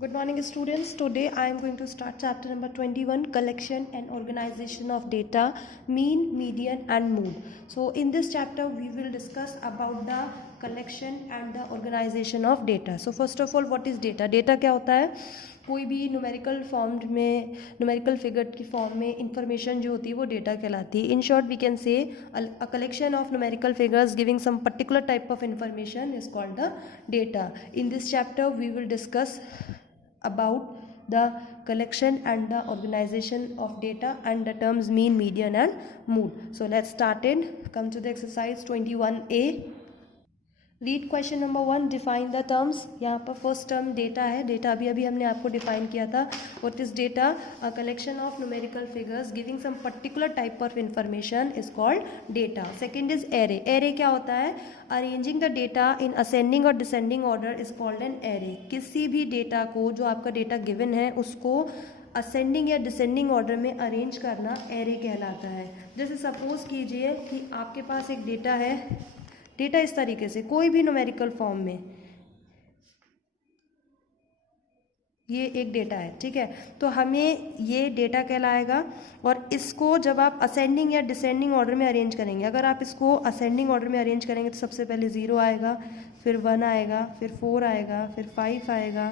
Good morning, students. Today I am going to start chapter number 21, collection and organization of data, mean, median and mode. So in this chapter we will discuss about the collection and the organization of data. So first of all, what is data? Data क्या होता है? कोई भी numerical form में, numerical figure की form में information जो होती है वो डेटा कहलाती है. In short we can say a collection of numerical figures giving some particular type of information is called the data. In this chapter we will discuss about the collection and the organization of data and the terms mean, median and mode. So let's start it. Come to the exercise 21a. Read question number 1. Define the terms. यहाँ पर first term data है. Data अभी हमने आपको define किया था. What is data? A collection of numerical figures giving some particular type of information is called data. Second is array. Array क्या होता है? Arranging the data in ascending और descending order is called an array. किसी भी data को, जो आपका data given है, उसको असेंडिंग या डिसेंडिंग ऑर्डर में अरेंज करना एरे कहलाता है. जैसे सपोज कीजिए कि आपके पास एक डेटा है. डेटा इस तरीके से, कोई भी न्यूमेरिकल फॉर्म में, ये एक डेटा है. ठीक है, तो हमें ये डेटा कहलाएगा. और इसको जब आप असेंडिंग या डिसेंडिंग ऑर्डर में अरेंज करेंगे, अगर आप इसको असेंडिंग ऑर्डर में अरेंज करेंगे तो सबसे पहले 0 आएगा, फिर 1 आएगा, फिर 4 आएगा, फिर 5 आएगा,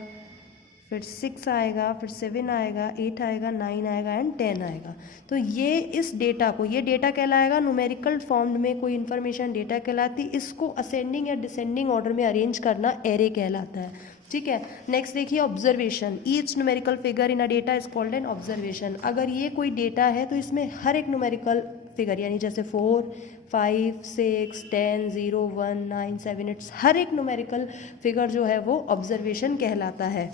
फिर 6 आएगा, फिर 7 आएगा, 8 आएगा, 9 आएगा एंड 10 आएगा. तो ये इस डेटा को, ये डेटा कहलाएगा. न्यूमेरिकल फॉर्म में कोई इन्फॉर्मेशन डेटा कहलाती. इसको असेंडिंग या डिसेंडिंग ऑर्डर में अरेंज करना एरे कहलाता है. ठीक है, नेक्स्ट देखिए observation. Each numerical figure in a data is called N observation. अगर ये कोई डेटा है तो इसमें हर एक न्यूमेरिकल फिगर, यानी जैसे 4, 5, 6, 10, 0, 1, 9, 7, 8, हर एक न्यूमेरिकल फिगर जो है वो ऑब्जर्वेशन कहलाता है.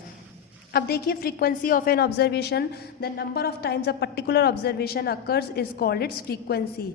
अब देखिए, frequency of an observation. The number of times a particular observation occurs is called its frequency.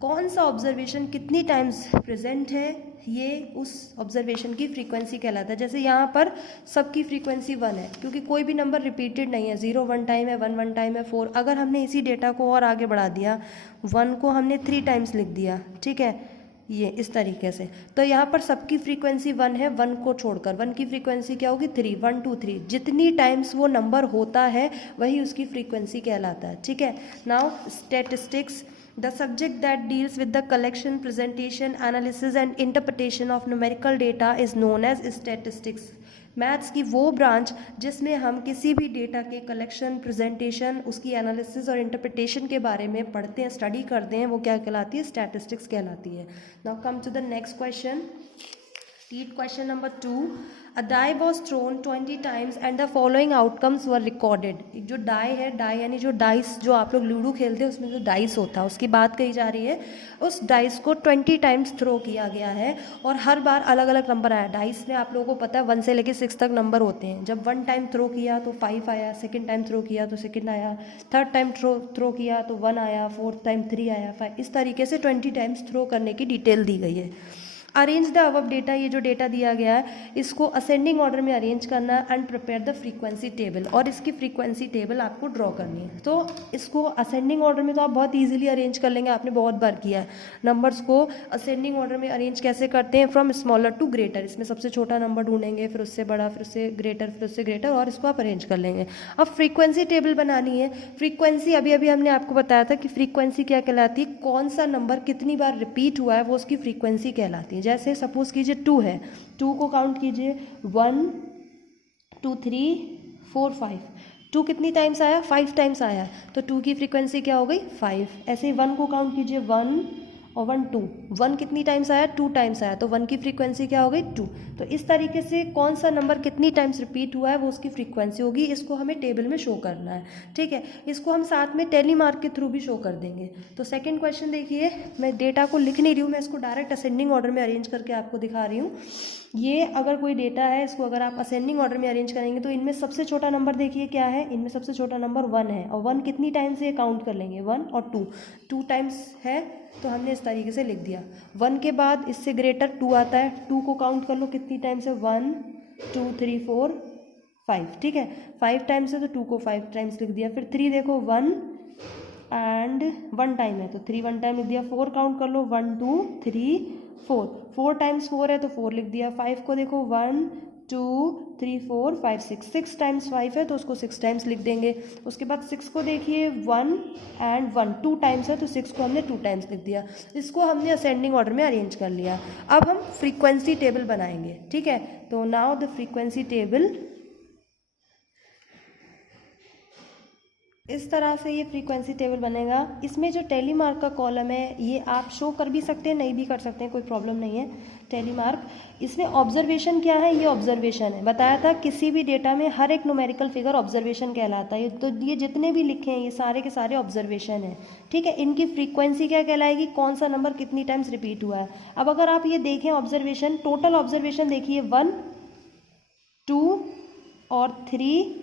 कौन सा ऑब्जर्वेशन कितनी टाइम्स प्रेजेंट है, ये उस ऑब्जर्वेशन की फ्रीक्वेंसी कहलाता है. जैसे यहाँ पर सबकी फ्रीक्वेंसी 1 है, क्योंकि कोई भी नंबर रिपीटेड नहीं है. 0 1 टाइम है, 1 1 टाइम है, 4. अगर हमने इसी डेटा को और आगे बढ़ा दिया, 1 को हमने 3 टाइम्स लिख दिया, ठीक है, ये इस तरीके से, तो यहाँ पर सबकी फ्रीक्वेंसी 1 है. 1 को छोड़कर 1 की फ्रीक्वेंसी क्या होगी? 3. 1 2 3, जितनी टाइम्स वो नंबर होता है वही उसकी फ्रीक्वेंसी कहलाता है. ठीक है, now statistics. The subject that deals with the collection, presentation, analysis and interpretation of numerical data is known as statistics. Maths की वो ब्रांच जिसमें हम किसी भी डेटा के कलेक्शन, प्रेजेंटेशन, उसकी एनालिसिस और इंटरप्रिटेशन के बारे में पढ़ते हैं, स्टडी करते हैं, वो क्या कहलाती है? स्टैटिस्टिक्स कहलाती है. Now come to the next question. Read question number 2. A die was thrown 20 times and the following outcomes were recorded. जो डाई है, डाई यानी जो डाइस, जो आप लोग लूडो खेलते हैं उसमें जो डाइस होता है उसकी बात कही जा रही है. उस डाइस को 20 टाइम्स थ्रो किया गया है और हर बार अलग अलग नंबर आया. डाइस में आप लोगों को पता है 1 से लेकर 6 तक नंबर होते हैं. जब 1 टाइम थ्रो किया तो 5 आया, सेकेंड टाइम थ्रो किया तो 2 आया, थर्ड टाइम थ्रो किया तो 1 आया, फोर्थ टाइम 3 आया, 5. इस तरीके से 20 टाइम्स थ्रो करने की डिटेल दी गई है. Arrange the above data. ये जो डेटा दिया गया है इसको असेंडिंग ऑर्डर में अरेंज करना and prepare the frequency table. और इसकी फ्रीक्वेंसी टेबल आपको ड्रॉ करनी है. तो इसको असेंडिंग ऑर्डर में तो आप बहुत इजीली अरेंज कर लेंगे, आपने बहुत बार किया है. नंबर्स को असेंडिंग ऑर्डर में अरेंज कैसे करते हैं? From smaller to greater. इसमें सबसे छोटा नंबर ढूंढेंगे, फिर उससे बड़ा, फिर उससे ग्रेटर, फिर उससे ग्रेटर, और इसको आप अरेंज कर लेंगे. अब फ्रीक्वेंसी टेबल बनानी है. फ्रीक्वेंसी अभी हमने आपको बताया था कि फ्रीक्वेंसी क्या कहलाती है? कौन सा नंबर कितनी बार रिपीट हुआ है वो उसकी फ्रीक्वेंसी कहलाती है. जैसे सपोज कीजिए 2 है, 2 को काउंट कीजिए, 1 2 3 4 5. 2 कितनी टाइम्स आया? 5 टाइम्स आया, तो 2 की फ्रीक्वेंसी क्या हो गई? 5. ऐसे ही 1 को काउंट कीजिए, 1 और 1 2. 1 कितनी टाइम्स आया? 2 टाइम्स आया, तो 1 की फ्रीक्वेंसी क्या हो गई? 2. तो इस तरीके से कौन सा नंबर कितनी टाइम्स रिपीट हुआ है वो उसकी फ्रीक्वेंसी होगी. इसको हमें टेबल में शो करना है. ठीक है, इसको हम साथ में टेली मार्क के थ्रू भी शो कर देंगे. तो सेकंड क्वेश्चन देखिए, मैं डेटा को लिख नहीं रही हूँ, मैं इसको डायरेक्ट असेंडिंग ऑर्डर में अरेंज करके आपको दिखा रही हूँ. ये अगर कोई डेटा है, इसको अगर आप असेंडिंग ऑर्डर में अरेंज करेंगे तो इनमें सबसे छोटा नंबर देखिए क्या है? इनमें सबसे छोटा नंबर 1 है. और 1 कितनी टाइम्स ये काउंट कर लेंगे? 1 और 2. 2 टाइम्स है तो हमने इस तरीके से लिख दिया. 1 के बाद इससे ग्रेटर 2 आता है. 2 को काउंट कर लो कितनी टाइम्स है? 1 2 3 4 5. ठीक है, 5 टाइम्स है तो 2 को 5 टाइम्स लिख दिया. फिर 3 देखो, 1 एंड 1 टाइम है तो 3 1 टाइम लिख दिया. 4 काउंट कर लो, 1 2 3 4. 4 टाइम्स 4 है तो 4 लिख दिया. 5 को देखो, 1 2 3 4 5 6, 6 टाइम्स 5 है तो उसको 6 टाइम्स लिख देंगे। उसके बाद 6 को देखिए 1 एंड 1 2 टाइम्स है तो 6 को हमने 2 टाइम्स लिख दिया। इसको हमने असेंडिंग ऑर्डर में अरेंज कर लिया। अब हम फ्रीक्वेंसी टेबल बनाएंगे, ठीक है। तो नाउ द फ्रीक्वेंसी टेबल, इस तरह से ये फ्रीक्वेंसी टेबल बनेगा। इसमें जो टेली मार्क का कॉलम है ये आप शो कर भी सकते हैं, नहीं भी कर सकते हैं, कोई प्रॉब्लम नहीं है। टेली मार्क, इसमें ऑब्जर्वेशन क्या है, ये ऑब्जर्वेशन है। बताया था किसी भी डेटा में हर एक न्यूमेरिकल फिगर ऑब्जर्वेशन कहलाता है। तो ये जितने भी लिखे हैं ये सारे के सारे ऑब्जर्वेशन है, ठीक है। इनकी फ्रीक्वेंसी क्या कहलाएगी, कौन सा नंबर कितनी टाइम्स रिपीट हुआ है। अब अगर आप ये देखें ऑब्जर्वेशन, टोटल ऑब्जर्वेशन देखिए 1 2 और 3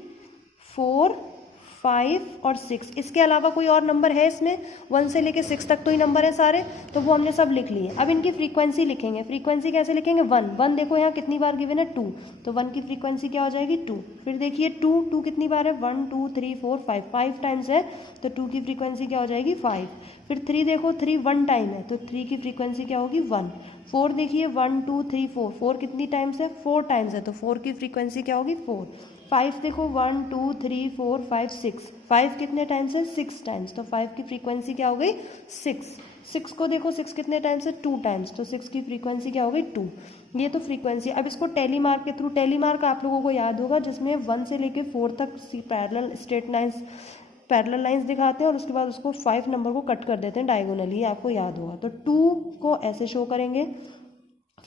4 5 और 6, इसके अलावा कोई और नंबर है इसमें, 1 से लेके 6 तक तो ही नंबर है सारे, तो वो हमने सब लिख लिए। अब इनकी फ्रीक्वेंसी लिखेंगे। फ्रीक्वेंसी कैसे लिखेंगे, 1 देखो यहाँ कितनी बार गिवन है 2, तो 1 की फ्रीक्वेंसी क्या हो जाएगी 2। फिर देखिए 2 कितनी बार है, 1 2 3 4 5 टाइम्स है तो 2 की फ्रीक्वेंसी क्या हो जाएगी 5। फिर 3 देखो 3 1 टाइम है तो 3 की फ्रीक्वेंसी क्या होगी 1। 4 देखिए 1 2 3 4 कितनी टाइम्स है, 4 टाइम्स है तो 4 की फ्रीक्वेंसी क्या होगी 4। 5 देखो 1 2 3 4 5 6, 5 कितने टाइम्स है 6 टाइम्स, तो 5 की फ्रीक्वेंसी क्या हो गई 6। 6 को देखो 6 कितने टाइम्स है 2 टाइम्स, तो 6 की फ्रीक्वेंसी क्या हो गई 2। ये तो फ्रीक्वेंसी। अब इसको टेली मार्क के थ्रू, टेली मार्क आप लोगों को याद होगा जिसमें 1 से लेके 4 तक parallel straight lines, parallel lines दिखाते हैं और उसके बाद उसको 5 नंबर को कट कर देते हैं डायगोनली, आपको याद होगा। तो 2 को ऐसे शो करेंगे,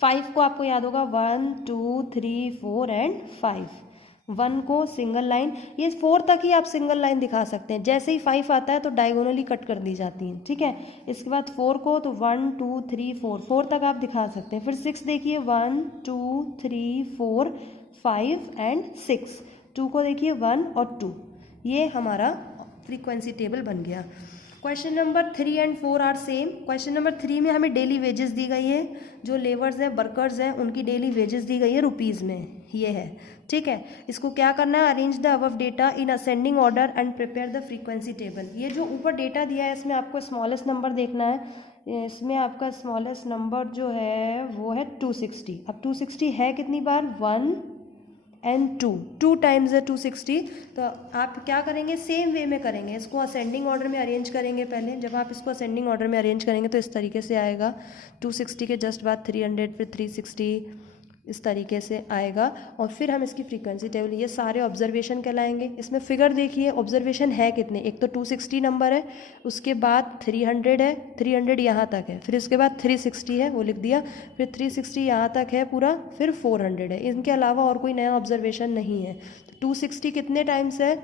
5 को आपको याद होगा 1 2 3 4 एंड 5। 1 को सिंगल लाइन, ये 4 तक ही आप सिंगल लाइन दिखा सकते हैं। जैसे ही 5 आता है तो डायगोनली कट कर दी जाती है, ठीक है। इसके बाद 4 को तो 1 2 3 4 तक आप दिखा सकते हैं। फिर 6 देखिए 1 2 3 4 5 एंड 6। 2 को देखिए 1 और 2। ये हमारा फ्रीक्वेंसी टेबल बन गया। Question number 3 and 4 are same. Question number 3 में हमें डेली वेजेस दी गई है, जो लेबर्स हैं वर्कर्स हैं उनकी डेली वेजेस दी गई है रुपीज़ में, ये है, ठीक है। इसको क्या करना है, arrange the above data in ascending order and prepare the frequency table. ये जो ऊपर डेटा दिया है इसमें आपको स्मॉलेस्ट नंबर देखना है। इसमें आपका स्मॉलेस्ट नंबर जो है वो है 260। अब 260 है कितनी बार, 1 एंड 2 टाइम्स है 260। तो आप क्या करेंगे, सेम वे में करेंगे, इसको असेंडिंग ऑर्डर में अरेंज करेंगे। पहले जब आप इसको असेंडिंग ऑर्डर में अरेंज करेंगे तो इस तरीके से आएगा, 260 के जस्ट बाद 300, फिर 360, इस तरीके से आएगा। और फिर हम इसकी फ्रीक्वेंसी टेबल, ये सारे ऑब्जर्वेशन कहलाएंगे। इसमें फिगर देखिए ऑब्जर्वेशन है कितने, एक तो 260 नंबर है, उसके बाद 300 है, 300 यहाँ तक है, फिर उसके बाद 360 है वो लिख दिया, फिर 360 यहाँ तक है पूरा, फिर 400 है। इनके अलावा और कोई नया ऑब्जर्वेशन नहीं है। 260 कितने टाइम्स है,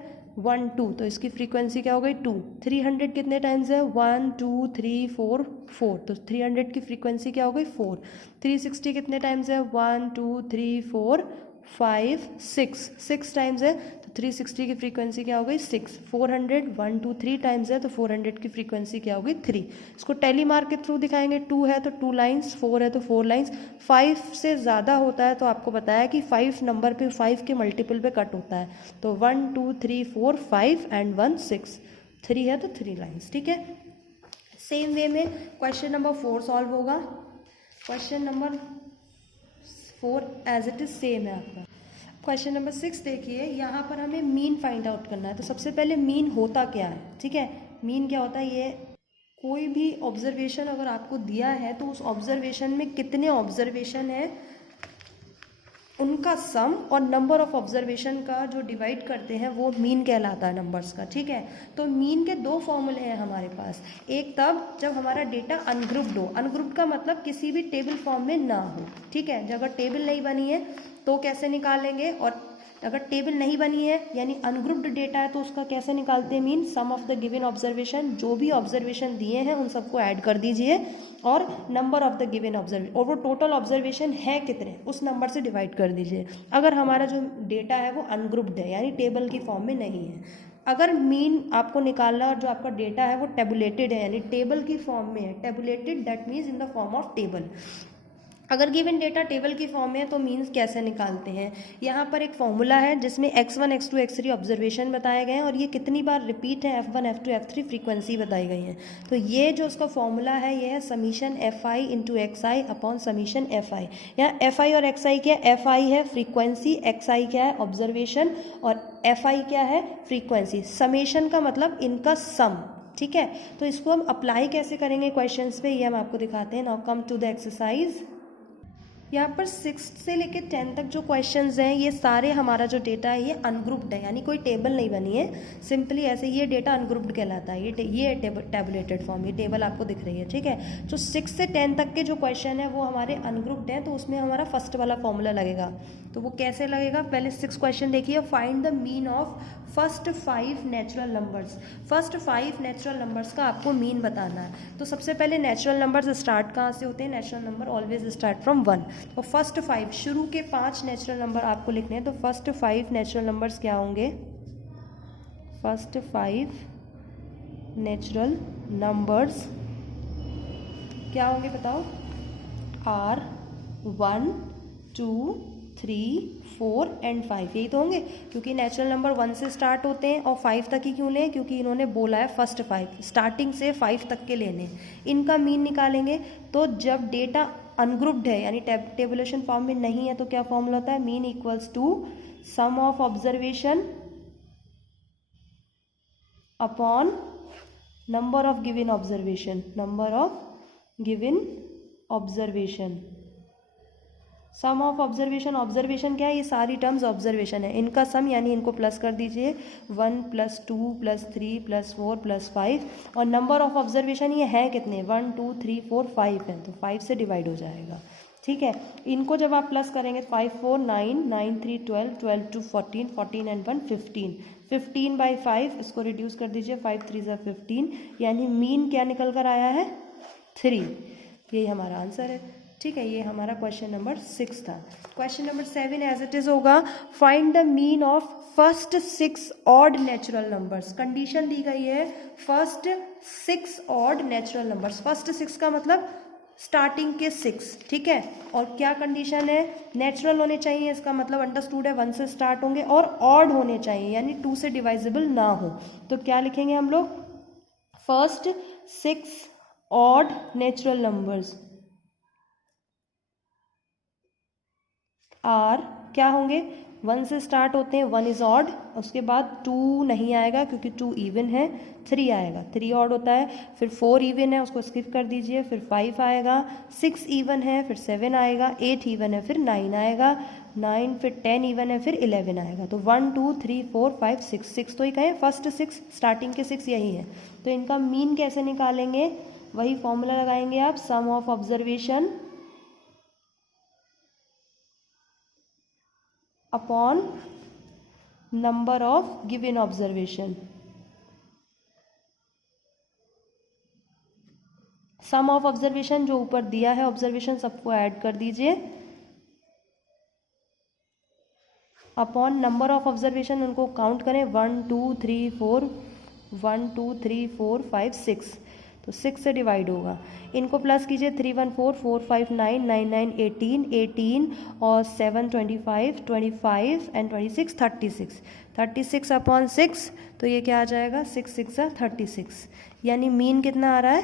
1 2, तो इसकी फ्रीक्वेंसी क्या हो गई 2। 300 कितने टाइम्स है, 1 2 3 4 4, तो 300 की फ्रीक्वेंसी क्या हो गई 4। 360 कितने टाइम्स है, 1 2 3 4 5 6 टाइम्स है, तो 360 की फ्रीक्वेंसी क्या हो गई 6। 400 1 2 3 टाइम्स है तो 400 की फ्रीक्वेंसी क्या हो गई 3। इसको टेली मार्क के थ्रू दिखाएंगे। 2 है तो 2 लाइन्स, 4 है तो 4 लाइन्स। 5 से ज़्यादा होता है तो आपको बताया कि 5 नंबर पे 5 के मल्टीपल पे कट होता है, तो 1 2 3 4 5 एंड 1 6। 3 है तो 3 लाइन्स, ठीक है। सेम वे में क्वेश्चन नंबर 4 सॉल्व होगा। Question number 4 as it is same है आपका। क्वेश्चन नंबर 6 देखिए, यहाँ पर हमें मीन फाइंड आउट करना है। तो सबसे पहले मीन होता क्या है, ठीक है। मीन क्या होता है, ये कोई भी ऑब्जर्वेशन अगर आपको दिया है तो उस ऑब्जर्वेशन में कितने ऑब्जर्वेशन है उनका सम और नंबर ऑफ ऑब्जर्वेशन का जो डिवाइड करते हैं वो मीन कहलाता है नंबर्स का, ठीक है। तो मीन के 2 फॉर्मूले हैं हमारे पास। एक तब जब हमारा डेटा अनग्रुप्ड हो, अनग्रुप्ड का मतलब किसी भी टेबल फॉर्म में ना हो, ठीक है। जब अगर टेबल नहीं बनी है तो कैसे निकालेंगे, और अगर टेबल नहीं बनी है यानी अनग्रुप्ड डेटा है तो उसका कैसे निकालते हैं mean, sum of the given observation, जो भी ऑब्जर्वेशन दिए हैं उन सबको ऐड कर दीजिए और number of the given observation, और वो टोटल ऑब्जर्वेशन है कितने उस नंबर से डिवाइड कर दीजिए। अगर हमारा जो डेटा है वो अनग्रुप्ड है यानी टेबल की फॉर्म में नहीं है। अगर मीन आपको निकालना और जो आपका डेटा है वो टेबुलेटेड है यानी टेबल की फॉर्म में है, tabulated that means in the form of table. अगर गिवन डेटा टेबल की फॉर्म में है तो मीन्स कैसे निकालते हैं। यहाँ पर एक फॉर्मूला है जिसमें x1 x2 x3 ऑब्जर्वेशन बताए गए हैं और ये कितनी बार रिपीट है f1 f2 f3 फ्रीक्वेंसी बताई गई है। तो ये जो उसका फॉर्मूला है ये है summation fi into xi upon summation fi। यहाँ fi और xi क्या है, fi है फ्रीक्वेंसी, xi क्या है ऑब्जर्वेशन और fi क्या है फ्रीक्वेंसी। समेशन का मतलब इनका सम, ठीक है। तो इसको हम अप्लाई कैसे करेंगे क्वेश्चंस पे ये हम आपको दिखाते हैं। Now come to the exercise. यहाँ पर 6 से लेकर 10 तक जो क्वेश्चंस हैं ये सारे हमारा जो डेटा है ये अनग्रुप्ड है, यानी कोई टेबल नहीं बनी है, सिंपली ऐसे ये डेटा अनग्रुप्ड कहलाता है। ये टेबुलेटेड फॉर्म, ये टेबल आपको दिख रही है, ठीक है। जो 6 से 10 तक के जो क्वेश्चन है वो हमारे अनग्रुप्ड हैं, तो उसमें हमारा फर्स्ट वाला फॉर्मूला लगेगा। तो वो कैसे लगेगा, पहले 6 क्वेश्चन देखिए। Find the mean of first 5 natural numbers. First 5 natural numbers का आपको मीन बताना है। तो सबसे पहले नेचुरल नंबर्स स्टार्ट कहाँ से होते हैं, natural number always start from 1। तो फर्स्ट 5 शुरू के 5 नेचुरल नंबर आपको लिखने हैं। तो फर्स्ट 5 नेचुरल नंबर्स क्या होंगे, फर्स्ट 5 नेचुरल नंबर्स क्या होंगे बताओ, आर 1 2 3 4 एंड 5, यही तो होंगे, क्योंकि नेचुरल नंबर 1 से स्टार्ट होते हैं। और 5 तक ही क्यों लें, क्योंकि इन्होंने बोला है फर्स्ट 5, स्टार्टिंग से 5 तक के लेने। इनका मीन निकालेंगे। तो जब डेटा अनग्रुप्ड है यानी टेबुलेशन फॉर्म में नहीं है तो क्या फॉर्मूला होता है, mean equals to sum of observation upon number of given observation, number of given observation. Sum of observation, observation क्या है, ये सारी टर्म्स ऑब्जर्वेशन है, इनका सम यानी इनको प्लस कर दीजिए 1 + 2 + 3 + 4 + 5। और नंबर ऑफ ऑब्जर्वेशन ये है कितने, 1 2 3 4 5 है, तो 5 से डिवाइड हो जाएगा, ठीक है। इनको जब आप प्लस करेंगे 5 4 9 9 3 12 12 2 14 14 एंड 1 15 15/5, इसको रिड्यूस कर दीजिए 5 3 = 15, यानी मीन क्या निकल कर आया है 3। यही हमारा आंसर है, ठीक है। ये हमारा क्वेश्चन नंबर 6 था। Question number 7 as it is होगा, find the mean of first 6 odd natural numbers. Condition दी गई है first 6 odd natural numbers. First 6 का मतलब स्टार्टिंग के 6, ठीक है। और क्या कंडीशन है, नेचुरल होने चाहिए, इसका मतलब अंडरस्टूड है 1 से स्टार्ट होंगे और ऑड होने चाहिए यानी 2 से डिवाइजिबल ना हो। तो क्या लिखेंगे हम लोग, first 6 odd natural numbers are क्या होंगे, 1 से स्टार्ट होते हैं, 1 इज़ ऑड, उसके बाद 2 नहीं आएगा क्योंकि 2 इवन है, 3 आएगा, 3 ऑड होता है, फिर 4 इवन है उसको स्किप कर दीजिए, फिर 5 आएगा, 6 इवन है, फिर 7 आएगा, 8 इवन है, फिर 9 आएगा, 9 फिर 10 इवन है, फिर 11 आएगा। तो 1 2 3 4 5 6, 6 तो ही कहें फर्स्ट 6, स्टार्टिंग के 6 यही है। तो इनका मीन कैसे निकालेंगे, वही फॉर्मूला लगाएंगे आप, sum of observation upon number of given observation. Sum of observation जो ऊपर दिया है ऑब्जर्वेशन सबको ऐड कर दीजिए, अपॉन नंबर ऑफ ऑब्जर्वेशन उनको काउंट करें 1 2 3 4 1 2 3 4 5 6, तो 6 से डिवाइड होगा। इनको प्लस कीजिए 3 1 4 4 5 9 9 9 18 18 और 7 25 25 एंड 26 36 36 अपॉन 6, तो ये क्या आ जाएगा 6 6 36, यानी मीन कितना आ रहा है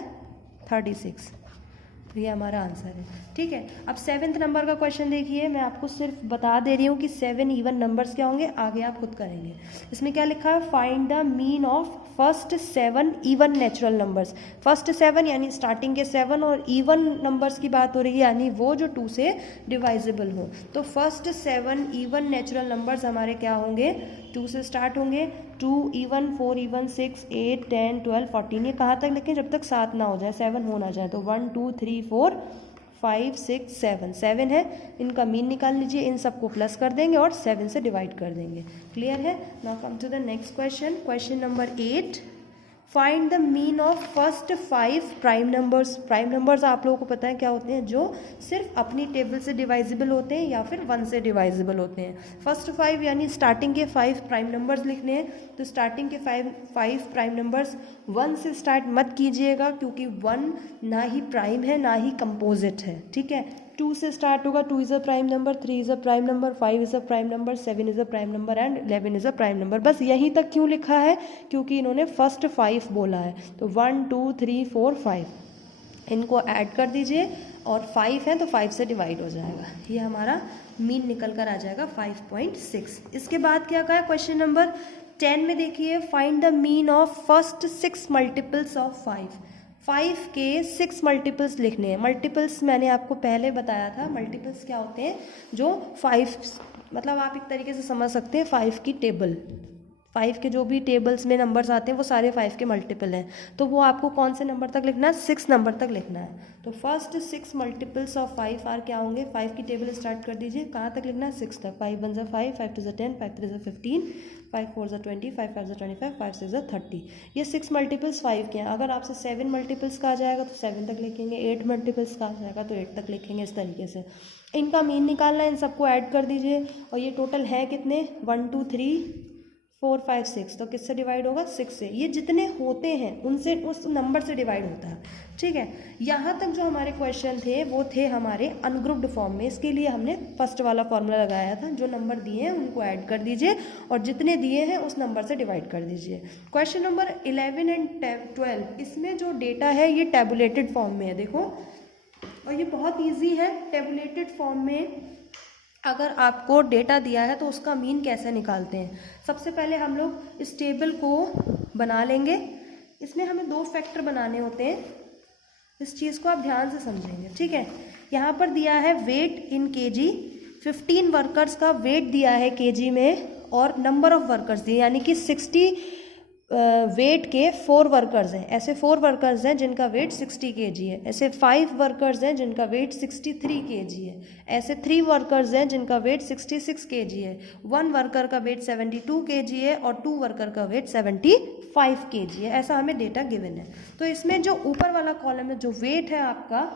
36। तो ये हमारा आंसर है, ठीक है। अब 7th नंबर का क्वेश्चन देखिए, मैं आपको सिर्फ बता दे रही हूँ कि 7 इवन नंबर्स क्या होंगे, आगे आप खुद करेंगे। इसमें क्या लिखा है, find the mean of first 7 even natural numbers. First 7 यानी स्टार्टिंग के 7 और इवन नंबर्स की बात हो रही है, यानी वो जो 2 से डिवाइजिबल हो। तो फर्स्ट 7 इवन नेचुरल नंबर्स हमारे क्या होंगे, 2 से स्टार्ट होंगे, 2 इवन 4 इवन 6 8 10 12 14, ये कहाँ तक लिखें, जब तक 7 ना हो जाए, 7 हो ना जाए। तो 1 2 3 4 5 6 7, 7 है, इनका मीन निकाल लीजिए, इन सबको प्लस कर देंगे और 7 से डिवाइड कर देंगे। क्लियर है। Now come to the next question, question number 8, find the mean of first 5 prime numbers. Prime numbers आप लोगों को पता है क्या होते हैं, जो सिर्फ अपनी टेबल से डिवाइजिबल होते हैं या फिर 1 से डिवाइजिबल होते हैं। फर्स्ट 5 यानी स्टार्टिंग के 5 प्राइम नंबर्स लिखने हैं। तो स्टार्टिंग के 5 प्राइम नंबर्स 1 से स्टार्ट मत कीजिएगा, क्योंकि 1 ना ही प्राइम है ना ही कंपोजिट है, ठीक है। 2 से स्टार्ट होगा, 2 is a prime number, 3 is a prime number, 5 is a prime number, 7 is a prime number and 11 is a prime number. बस यहीं तक क्यों लिखा है? क्योंकि इन्होंने फर्स्ट 5 बोला है। तो 1 2 3 4 5 इनको ऐड कर दीजिए और 5 है तो 5 से डिवाइड हो जाएगा, ये हमारा मीन निकल कर आ जाएगा 5.6। इसके बाद क्या कहा है क्वेश्चन नंबर 10 में? देखिए, find the mean of first 6 multiples of 5। 5 के 6 मल्टीपल्स लिखने हैं। मल्टीपल्स मैंने आपको पहले बताया था, मल्टीपल्स क्या होते हैं? जो 5, मतलब आप एक तरीके से समझ सकते हैं 5 की टेबल, 5 के जो भी टेबल्स में नंबर्स आते हैं वो सारे 5 के मल्टीपल हैं। तो वो आपको कौन से नंबर तक लिखना है? 6 नंबर तक लिखना है। तो फर्स्ट 6 मल्टीपल्स ऑफ 5 आर क्या होंगे? 5 की टेबल स्टार्ट कर दीजिए, कहाँ तक लिखना है? 6 तक। 5 1 5, 5 2 10, 5 3 15, 5 4 20, 5 5 25, 5 6 30। ये 6 मल्टीपल्स 5 के हैं। अगर आपसे 7 मल्टीपल्स का आ जाएगा तो 7 तक लिखेंगे, 8 मल्टीपल्स का आ जाएगा तो 8 तक लिखेंगे। इस तरीके से इनका मीन निकालना है, इन सबको ऐड कर दीजिए और ये टोटल है कितने? 1 2 3 4 5 6। तो किससे डिवाइड होगा? 6 से। ये जितने होते हैं उनसे, उस नंबर से डिवाइड होता है, ठीक है। यहाँ तक जो हमारे क्वेश्चन थे वो थे हमारे अनग्रुप्ड फॉर्म में। इसके लिए हमने फर्स्ट वाला फॉर्मूला लगाया था, जो नंबर दिए हैं उनको ऐड कर दीजिए और जितने दिए हैं उस नंबर से डिवाइड कर दीजिए। क्वेश्चन नंबर 11 एंड 12, इसमें जो डेटा है ये टैबुलेटेड फॉर्म में है, देखो, और ये बहुत ईजी है। टैबुलेटेड फॉर्म में अगर आपको डेटा दिया है तो उसका मीन कैसे निकालते हैं? सबसे पहले हम लोग इस टेबल को बना लेंगे। इसमें हमें 2 फैक्टर बनाने होते हैं, इस चीज़ को आप ध्यान से समझेंगे, ठीक है। यहाँ पर दिया है वेट इन केजी, 15 वर्कर्स का वेट दिया है केजी में और नंबर ऑफ वर्कर्स दिए, यानी कि 60 वेट के 4 वर्कर्स हैं। ऐसे 4 वर्कर्स हैं जिनका वेट 60 kg है। ऐसे 5 वर्कर्स हैं जिनका वेट 63 kg है। ऐसे 3 वर्कर्स हैं जिनका वेट 66 kg है। 1 वर्कर का वेट 72 kg है और 2 वर्कर का वेट 75 kg है। ऐसा हमें डेटा गिवन है। तो इसमें जो ऊपर वाला कॉलम में जो वेट है आपका,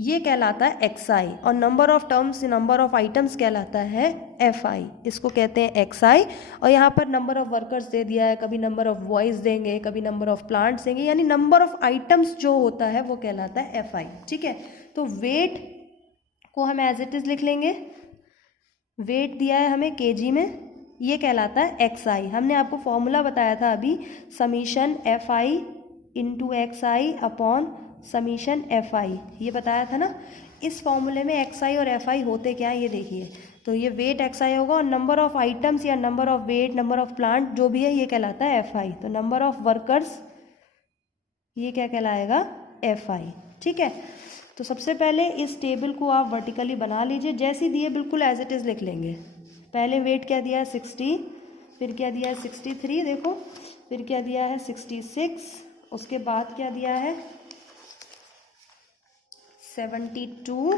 ये कहलाता है एक्सआई और number of terms, number of items कहलाता है एफआई। इसको कहते हैं एक्सआई। और यहाँ पर नंबर ऑफ वर्कर्स दे दिया है, कभी नंबर ऑफ बॉयज देंगे, कभी नंबर ऑफ प्लांट्स देंगे, यानी नंबर ऑफ आइटम्स जो होता है वो कहलाता है एफआई, ठीक है। तो वेट को हम एज इट इज लिख लेंगे। वेट दिया है हमें केजी में, ये कहलाता है एक्सआई। हमने आपको फॉर्मूला बताया था अभी, summation FI into XI upon summation F आई, ये बताया था ना। इस फॉर्मूले में एक्स आई और एफ आई होते क्या है ये देखिए। तो ये वेट एक्स आई होगा और नंबर ऑफ आइटम्स या number of weight, number of plant जो भी है ये कहलाता है एफ आई। तो नंबर ऑफ वर्कर्स ये क्या कहलाएगा? एफ आई, ठीक है। तो सबसे पहले इस टेबल को आप वर्टिकली बना लीजिए, जैसे दिए बिल्कुल एज इट इज़ लिख लेंगे। पहले वेट क्या दिया है? 60, फिर क्या दिया है? 63, देखो, फिर क्या दिया है? 66, उसके बाद क्या दिया है? 72,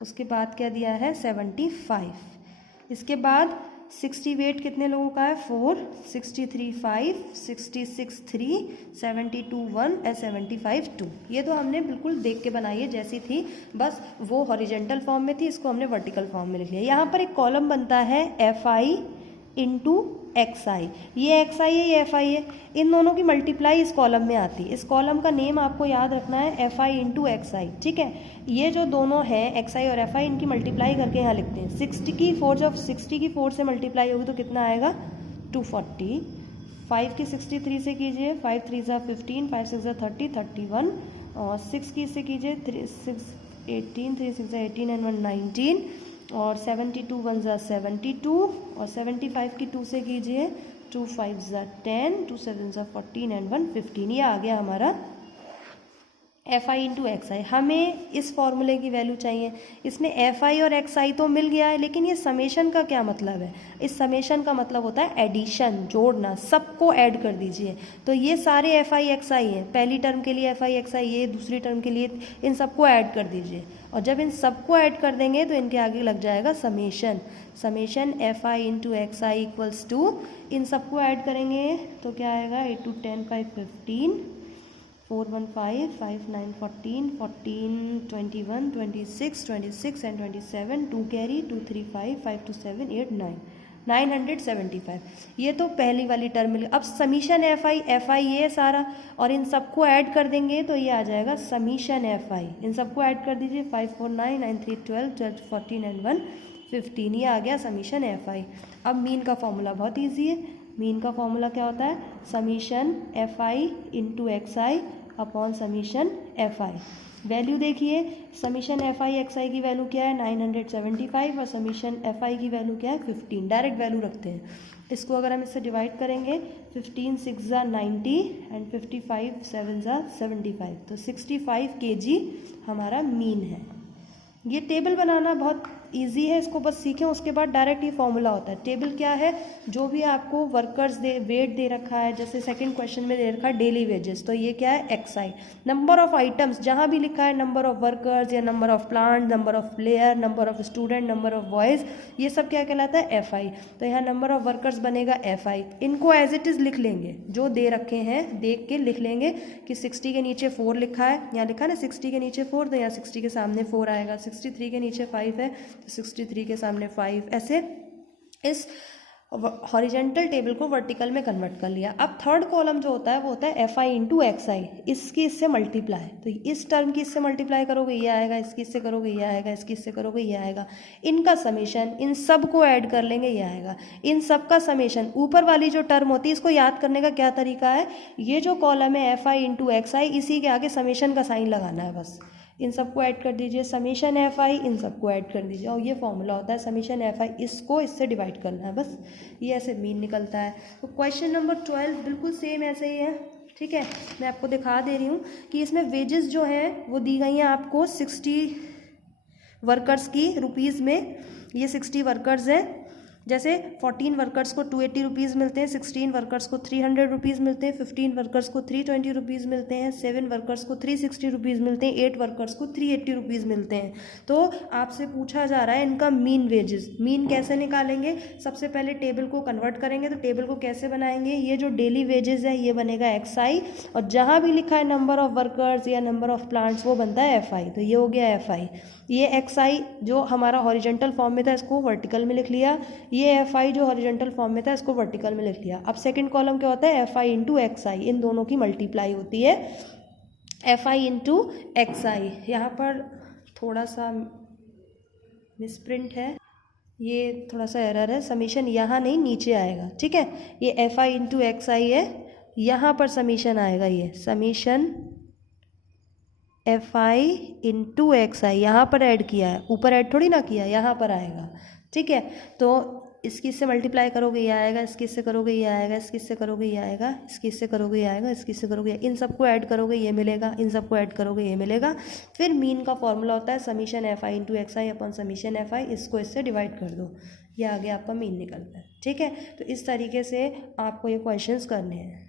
उसके बाद क्या दिया है? 75, इसके बाद 60 वेट कितने लोगों का है? 4, 63 5, 66 3, 72 1 और 75 2। ये तो हमने बिल्कुल देख के बनाई है जैसी थी, बस वो हॉरिजेंटल फॉर्म में थी, इसको हमने वर्टिकल फॉर्म में लिख लिया। यहाँ पर एक कॉलम बनता है एफ आई इंटू एक्स आई, ये एक्स आई है, ये एफ आई है, इन दोनों की मल्टीप्लाई इस कॉलम में आती है। इस कॉलम का नेम आपको याद रखना है एफ आई इंटू एक्स आई, ठीक है। ये जो दोनों हैं एक्स आई और एफ आई, इनकी मल्टीप्लाई करके यहाँ लिखते हैं। 60 की 4, जब 60 की 4 से मल्टीप्लाई होगी तो कितना आएगा? 240। 5 की 63 से कीजिए, 5 3 ज़ा 15, 5 6 ज़ा 30, 31, और 6 की इससे कीजिए, 3 6 18, 3 6 ज़ा 18 एंड 1 19, और 72 1 ज़ा 72, और 75 की 2 से कीजिए, 2 5 ज़ा 10, 2 7 ज़ा 14 एंड 1 15। ये आ गया हमारा एफ आई इंटू एक्स आई। हमें इस फॉर्मूले की वैल्यू चाहिए। इसमें एफ आई और एक्स आई तो मिल गया है, लेकिन ये समेशन का क्या मतलब है? इस समेशन का मतलब होता है एडिशन, जोड़ना, सबको ऐड कर दीजिए। तो ये सारे एफ आई एक्स आई हैं, पहली टर्म के लिए एफ आई एक्स आई, ये दूसरी टर्म के लिए, इन सबको ऐड कर दीजिए। और जब इन सबको ऐड कर देंगे तो इनके आगे लग जाएगा summation. Summation F I into X I equals to, इन सबको ऐड करेंगे तो क्या आएगा? 8 2 10 5 15, 4 1 5 5 9 14 14 21 26 26 एंड 27, 2 कैरी, 2 3 5 5 2 7 8 9 975। ये तो पहली वाली टर्म मिल। अब समीशन एफ आई ये सारा, और इन सबको ऐड कर देंगे तो ये आ जाएगा समीशन एफ आई। इन सबको ऐड कर दीजिए, 5 4 9 9 3 12 12 14 एंड 1 15, ये आ गया समीशन एफ आई। अब मीन का फॉर्मूला बहुत ईजी है। मीन का फॉर्मूला क्या होता है? Summation F I into X I upon summation F I. Value देखिए, समीशन एफ आई एक्स आई की वैल्यू क्या है? 975, और समीशन एफ आई की वैल्यू क्या है? 15। डायरेक्ट वैल्यू रखते हैं। इसको अगर हम इससे डिवाइड करेंगे, 15 6 ज़ा 90 एंड 55 7 ज़ा 75, तो 65 kg हमारा मीन है। ये टेबल बनाना बहुत इजी है, इसको बस सीखें, उसके बाद डायरेक्ट ये फॉर्मूला होता है। टेबल क्या है? जो भी आपको वर्कर्स दे वेट दे रखा है, जैसे सेकंड क्वेश्चन में दे रखा है डेली वेजेस, तो ये क्या है? X I. Number of items जहाँ भी लिखा है, नंबर ऑफ वर्कर्स या number of plant, number of player, number of student, number of boys, ये सब क्या कहलाता है? F I. तो यहाँ नंबर ऑफ वर्कर्स बनेगा एफ आई। इनको एज इट इज़ लिख लेंगे, जो दे रखे हैं देख के लिख लेंगे कि 60 के नीचे 4 लिखा है, यहाँ लिखा है ना 60 के नीचे 4, तो यहाँ 60 के सामने 4 आएगा। 63 के नीचे 5 है, 63 के सामने 5, ऐसे इस हॉरिजेंटल टेबल को वर्टिकल में कन्वर्ट कर लिया। अब थर्ड कॉलम जो होता है वो होता है एफ आई इंटू एक्स आई, इसकी इससे मल्टीप्लाई। तो इस टर्म की इससे मल्टीप्लाई करोगे ये आएगा, इसकी इससे करोगे ये आएगा, इसकी इससे करोगे ये आएगा। इनका समेशन, इन सब को ऐड कर लेंगे ये आएगा। इन सब का समेशन, ऊपर वाली जो टर्म होती है इसको याद करने का क्या तरीका है? ये जो कॉलम है एफ आई इंटू एक्स आई, इसी के आगे समेशन का साइन लगाना है बस। इन सबको ऐड कर दीजिए, समीशन एफ आई, इन सबको ऐड कर दीजिए, और ये फॉर्मूला होता है समीशन एफ आई, इसको इससे डिवाइड करना है बस। ये ऐसे मीन निकलता है। तो क्वेश्चन नंबर 12 बिल्कुल सेम ऐसे ही है, ठीक है। मैं आपको दिखा दे रही हूँ कि इसमें वेजेस जो हैं वो दी गई हैं आपको 60 वर्कर्स की रुपीज़ में। ये 60 वर्कर्स हैं, जैसे 14 वर्कर्स को 280 रुपीज़ मिलते हैं, 16 वर्कर्स को 300 रुपीज़ मिलते हैं, 15 वर्कर्स को 320 रुपीज़ मिलते हैं, 7 वर्कर्स को 360 रुपीज़ मिलते हैं, 8 वर्कर्स को 380 रुपीज़ मिलते हैं। तो आपसे पूछा जा रहा है इनका मीन वेजेस। मीन कैसे निकालेंगे? सबसे पहले टेबल को कन्वर्ट करेंगे। तो टेबल को कैसे बनाएंगे? ये जो डेली वेजेस है ये बनेगा एक्स आई, और जहाँ भी लिखा है नंबर ऑफ वर्कर्स या नंबर ऑफ प्लांट्स वो बनता है एफ आई। तो ये हो गया एफ आई। ये एक्स आई जो हमारा हॉरिजेंटल फॉर्म में था इसको वर्टिकल में लिख लिया, ये एफ आई जो हॉरिजेंटल फॉर्म में था इसको वर्टिकल में लिख लिया। अब सेकंड कॉलम क्या होता है? एफ आई इंटू एक्स आई, इन दोनों की मल्टीप्लाई होती है, F I into X I. यहाँ पर थोड़ा सा मिसप्रिंट है, ये थोड़ा सा एरर है, समीशन यहाँ नहीं नीचे आएगा, ठीक है। ये F I into X I है, यहाँ पर समीशन आएगा, ये summation F I into X I यहाँ पर ऐड किया है, ऊपर ऐड थोड़ी ना किया, यहाँ पर आएगा, ठीक है। तो इसकी इससे मल्टीप्लाई करोगे ये आएगा, इसकी इससे करोगे ये आएगा, इसकी इससे करोगे ये आएगा, इसकी इससे करोगे ये आएगा, इसकी इससे करोगे, इन सबको ऐड करोगे ये मिलेगा, इन सबको ऐड करोगे ये मिलेगा। फिर मीन का फॉर्मूला होता है summation F I into X I upon summation F आई, इसको इससे डिवाइड कर दो, ये आगे आपका मीन निकलता है, ठीक है। तो इस तरीके से आपको ये क्वेश्चंस करने हैं।